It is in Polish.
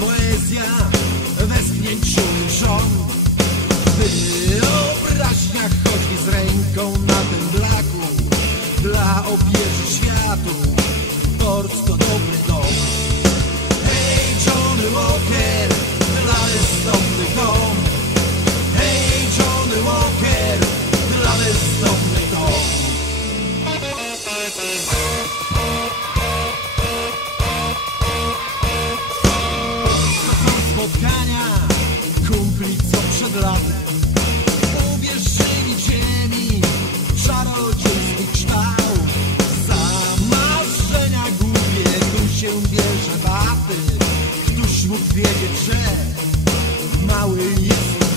poezja westchnięciu żon. Wyobraźnia chodzi z ręką na tym blaku. Dla obieży światu port to dobry dom. Hej, Johnny Walker, dla bezdomny dom. Hej, Johnny Walker, dla bezdomny dom. Spotkania kumpli co przed latem uwierzyli ziemi czarodziejski kształt. Za marzenia głupie tu się bierze baty. Któż mógł wiedzieć, że mały jest